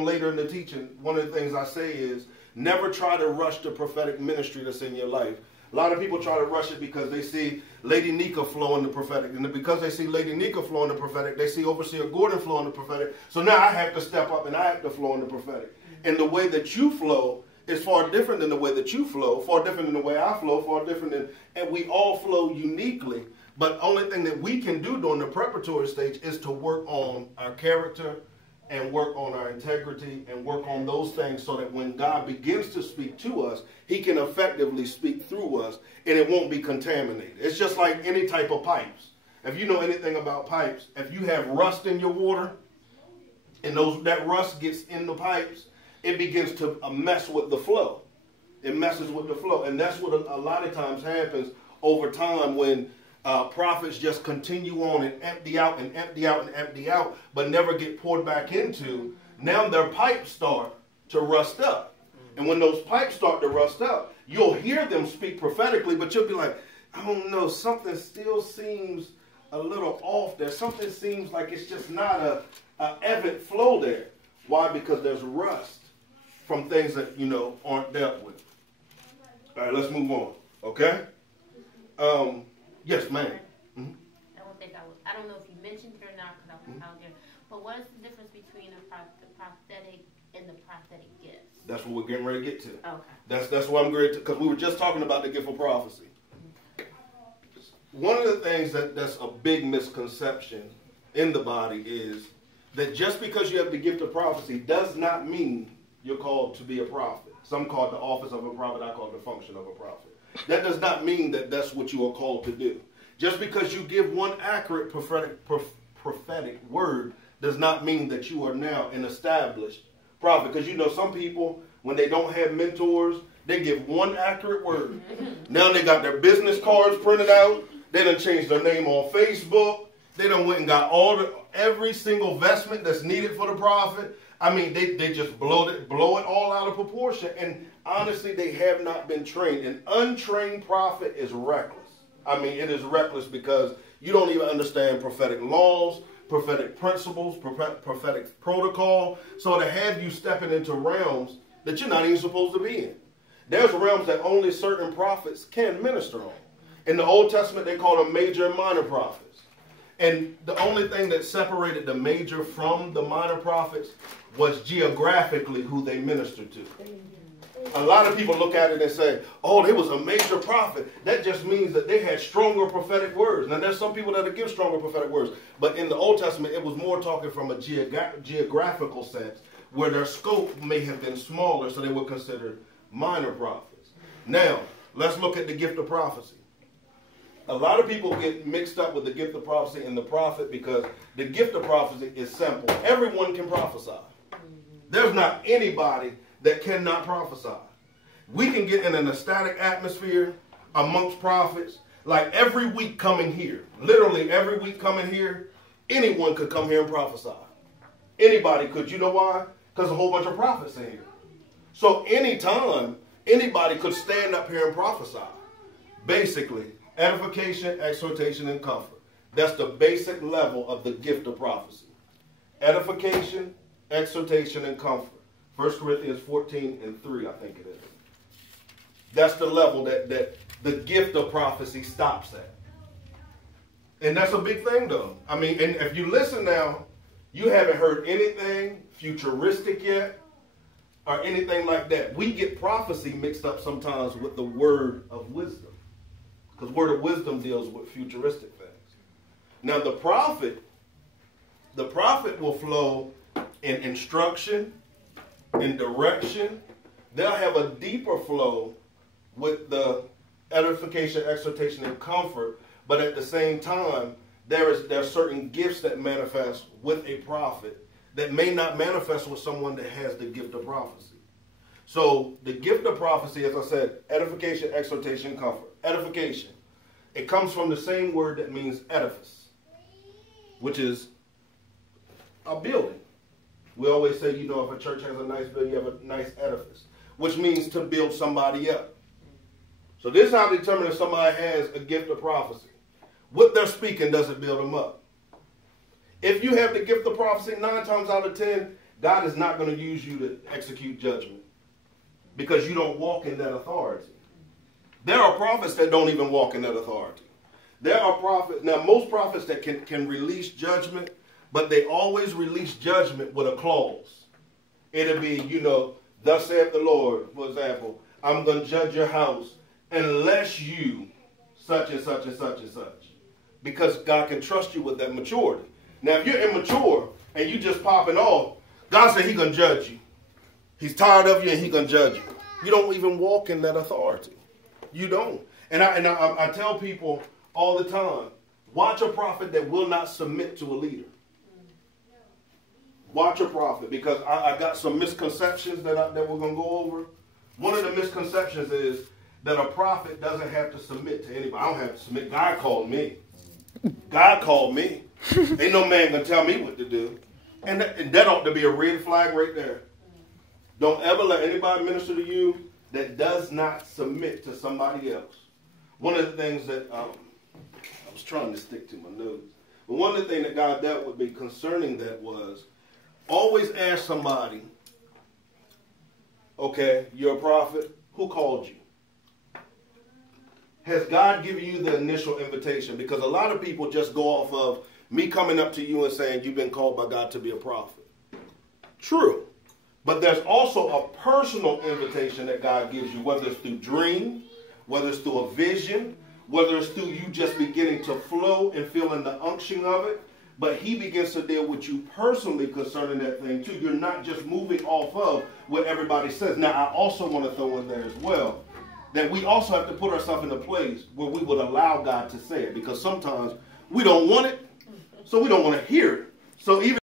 later in the teaching, one of the things I say is never try to rush the prophetic ministry that's in your life. A lot of people try to rush it because they see Lady Nika flow in the prophetic. And because they see Lady Nika flow in the prophetic, they see Overseer Gordon flow in the prophetic. So now I have to step up and I have to flow in the prophetic. And the way that you flow is far different than the way that you flow, far different than the way I flow, far different than, and we all flow uniquely. But only thing that we can do during the preparatory stage is to work on our character and work on our integrity and work on those things so that when God begins to speak to us, he can effectively speak through us and it won't be contaminated. It's just like any type of pipes. If you know anything about pipes, if you have rust in your water and that rust gets in the pipes, it begins to mess with the flow. It messes with the flow. And that's what a lot of times happens over time when prophets just continue on and empty out and empty out and empty out, but never get poured back into. Now their pipes start to rust up. And when those pipes start to rust up, you'll hear them speak prophetically, but you'll be like, I don't know, something still seems a little off there. Something seems like it's just not a evident flow there. Why? Because there's rust from things that, aren't dealt with. All right, let's move on. Okay? Yes, ma'am. Mm-hmm. I don't know if you mentioned it or not because I was out there, but what is the difference between the prophetic and the prophetic gifts? That's what we're getting ready to get to. Okay. That's what I'm going to, because we were just talking about the gift of prophecy. One of the things that's a big misconception in the body is that just because you have the gift of prophecy does not mean you're called to be a prophet. Some call it the office of a prophet. I call it the function of a prophet. That does not mean that that's what you are called to do. Just because you give one accurate prophetic word does not mean that you are now an established prophet. Because some people, when they don't have mentors, they give one accurate word. Now they got their business cards printed out. They done changed their name on Facebook. They done went and got every single vestment that's needed for the prophet. I mean, they just blow it all out of proportion. And honestly, they have not been trained. An untrained prophet is reckless. I mean, it is reckless because you don't even understand prophetic laws, prophetic principles, prophetic protocol. So to have you stepping into realms that you're not even supposed to be in. There's realms that only certain prophets can minister on. In the Old Testament, they call them major and minor prophets. And the only thing that separated the major from the minor prophets was geographically who they ministered to. A lot of people look at it and say, oh, they was a major prophet. That just means that they had stronger prophetic words. Now, there's some people that give stronger prophetic words. But in the Old Testament, it was more talking from a geographical sense, where their scope may have been smaller, so they were considered minor prophets. Now, let's look at the gift of prophecy. A lot of people get mixed up with the gift of prophecy and the prophet because the gift of prophecy is simple. Everyone can prophesy. There's not anybody that cannot prophesy. We can get in an ecstatic atmosphere amongst prophets, like every week coming here. Literally every week coming here, anyone could come here and prophesy. Anybody could. You know why? Because a whole bunch of prophets in here. So anytime, anybody could stand up here and prophesy. Basically, edification, exhortation, and comfort. That's the basic level of the gift of prophecy. Edification, exhortation, and comfort. 1 Corinthians 14:3, I think it is. That's the level that the gift of prophecy stops at. And that's a big thing, though. I mean, and if you listen now, you haven't heard anything futuristic yet or anything like that. We get prophecy mixed up sometimes with the word of wisdom. Because word of wisdom deals with futuristic things. Now the prophet will flow in instruction, in direction. They'll have a deeper flow with the edification, exhortation, and comfort. But at the same time, there are certain gifts that manifest with a prophet that may not manifest with someone that has the gift of prophecy. So the gift of prophecy, as I said, edification, exhortation, comfort. Edification. It comes from the same word that means edifice, which is a building. We always say, if a church has a nice building, you have a nice edifice, which means to build somebody up. So this is how to determine if somebody has a gift of prophecy. What they're speaking doesn't build them up. If you have the gift of prophecy, 9 times out of 10, God is not going to use you to execute judgment because you don't walk in that authority. There are prophets that don't even walk in that authority. There are prophets, now most prophets that can release judgment, but they always release judgment with a clause. It'll be, you know, thus saith the Lord, for example, I'm going to judge your house unless you such and such and such and such. Because God can trust you with that maturity. Now, if you're immature and you just popping off, God said He's going to judge you. He's tired of you and He's going to judge you. You don't even walk in that authority. You don't. And I tell people all the time, watch a prophet that will not submit to a leader. Watch a prophet, because I got some misconceptions that we're going to go over. One of the misconceptions is that a prophet doesn't have to submit to anybody. I don't have to submit. God called me. God called me. Ain't no man going to tell me what to do. And that ought to be a red flag right there. Don't ever let anybody minister to you that does not submit to somebody else. One of the things that I was trying to stick to my notes, but one of the things that God dealt with me concerning that was always ask somebody, okay, you're a prophet, who called you? Has God given you the initial invitation? Because a lot of people just go off of me coming up to you and saying you've been called by God to be a prophet. True. But there's also a personal invitation that God gives you, whether it's through dream, whether it's through a vision, whether it's through you just beginning to flow and feeling the unction of it. But He begins to deal with you personally concerning that thing too. You're not just moving off of what everybody says. Now, I also want to throw in there as well that we also have to put ourselves in a place where we would allow God to say it. Because sometimes we don't want it, so we don't want to hear it. So even